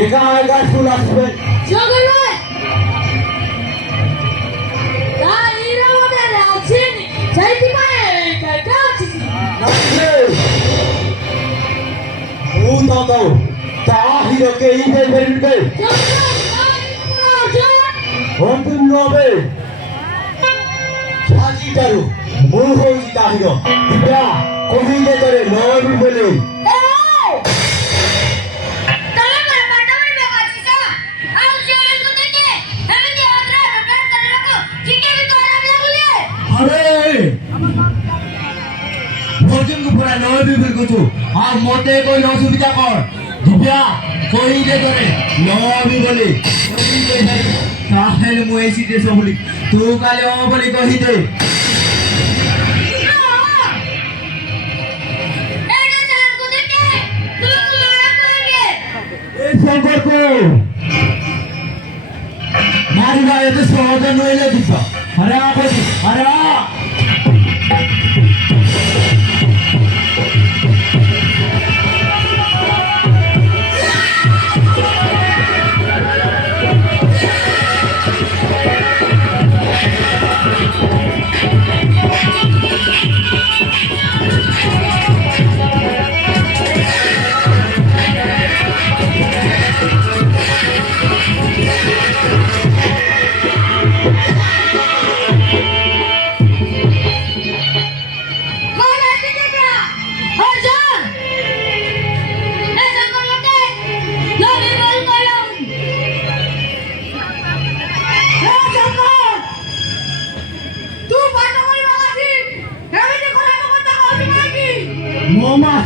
একা একা ফুল আসবে জগর ভাই তাই এর মধ্যে আছেন যাইতে পারে কাটা আছে নাচে ও দাদা তাহিরকে এই বেরবে অন্তিম নবে সাজিটারু মুহ হইছি তাহির দিব্যা কহিলে করে নবি বলে भोजन को पूरा नौ भी फिर कुछ और मोटे कोई नौ सुविधा कर दिव्या कोई दे करे नौ भी बोले कोई दे नहीं काहेल मुझे सीधे सो बोली तू काले ओ बोली कोई दे शंकर को मारी बात तो सोचा नहीं ले दिखा अरे आप अरे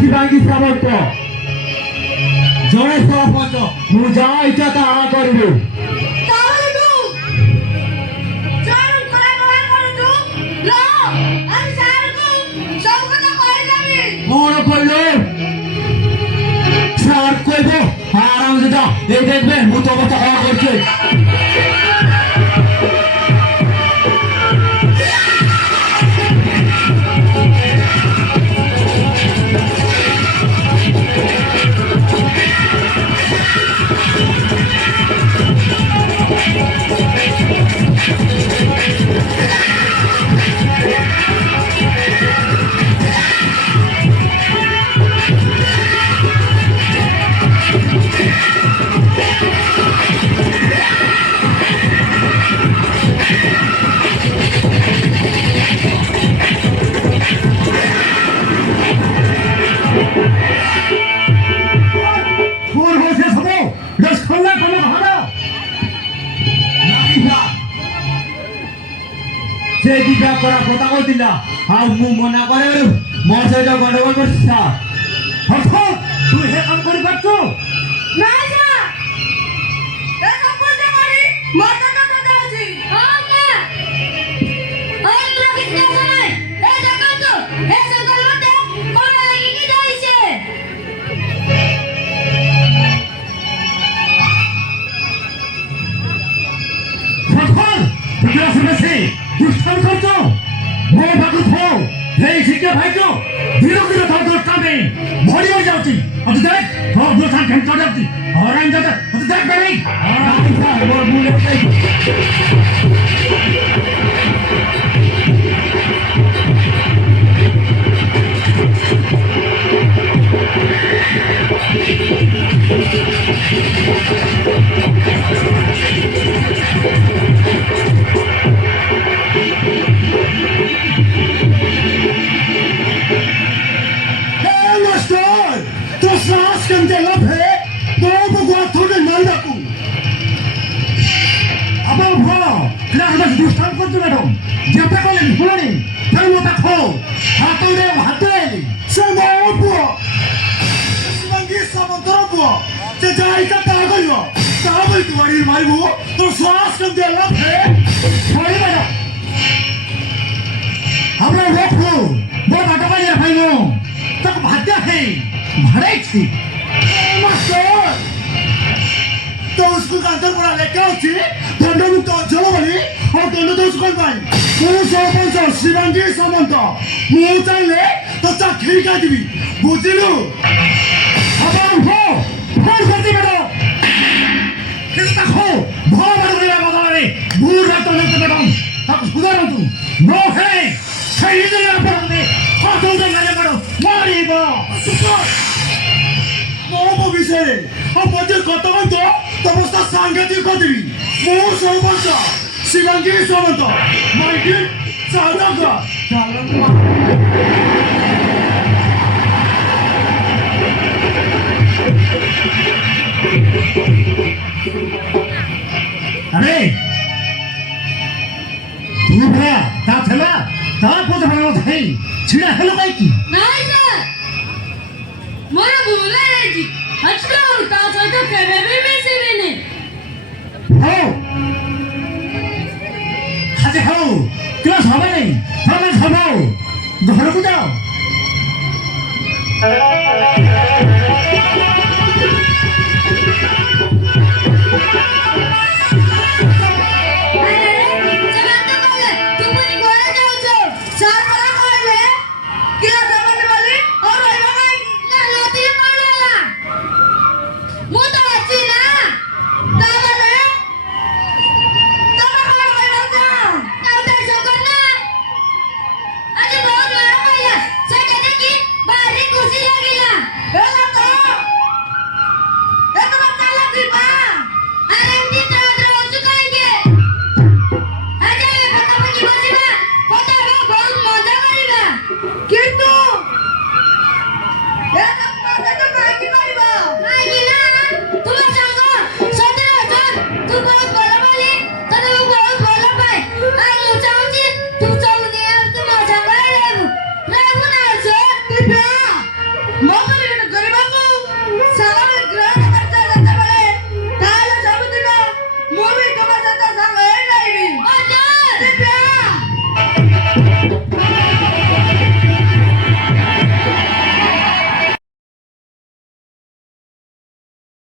शिवांगी सामंत जड़े सरपंच मुझे जा इच्छा तारा करिबे তাহলে তুই জন করা করা করে তুই ল আমি স্যারকে সব কথা কই যাবি কোন কইলো স্যার কইবো আরাম से जा এই দেখবে মু তো কথা করছে से दिव्या करा কথা কইতিলা আর মু মনা করে মোর সহিত গন্ডগোল করছিস হঠো তুই হে কাম করি পারছো না যা এ কাম করতে পারি মাথা কাটা আছে হ্যাঁ না ওই তোরা কিছু জানো না এই দেখো তো এই সরকার মধ্যে কোন লাগি কি যাইছে সফল তুই শুনেছি দুষ্টান করছো মো বাবু থো এই শিক্ষা ভাইছো ধীরে ধীরে তো দোষটা নেই ভরি হয়ে যাচ্ছি অত দেখ তো দোষান কেন চলে যাচ্ছি আর আমি যাতে অত দেখ বেরি আর আমি যা মোর মুলে দুষ্টান করছো ম্যাডাম যেতে বলেন শুনুনি তাই মতো খো হাতে হাতে সে পুয় শিবাঙ্গী সামন্তর পুয় সে যাইটা তার করিব তা বলি তোমার মারিব তোর শ্বাস কেমতে লাভে সরি ম্যাডাম আমরা রখো বড় বাটা বানিয়ে খাইনো তাকে ভাত দেখাই ভাড়াইছি মাস্টার तो स्कूल का अंदर पढ़ा लेके आउची दंड मुक्त अंचल बोली और दंड दोष कर पाई मु सरपंच शिवांगी सामंत मु चाइले तो चाकरी का दिबी बुझिलु अब हो फोन करती बेटा ସେ ଆଉ ମୋତେ କତ କନ୍ତ ତମସ୍ତା ସାଂଘାତିକ କରିଦେବି ମୁଁ ସର୍ବନ୍ତ ଶିବାଙ୍ଗୀ ସାମନ୍ତ ମାଇକି ଚାଲକ अरे तू भया ता थला ता पोज भालो थाई छिडा हेलो काई की ନାଇଁ ସାର୍ ମୋର ଭୁଲ ହେଇଯାଇଛି ଆଚ୍ଛା ତା ସହିତ କେବେ ବି ମିଶିବିନି हो खाजे हो क्लास হবে নাই প্রমাণ হবাও ঘরକୁ যাও ସେମାନେ ତ କହିଲେ ତୁ ପୁଣି ଘରେ ଯାଉଛୁ ସାର୍ ପରା କହିଲେ କ୍ଲାସ୍ ହେବନି ବୋଲି ଆଉ ରହିବ କାହିଁକି ନା ରାତିରେ କଣ ହେଲା ମୁଁ ତ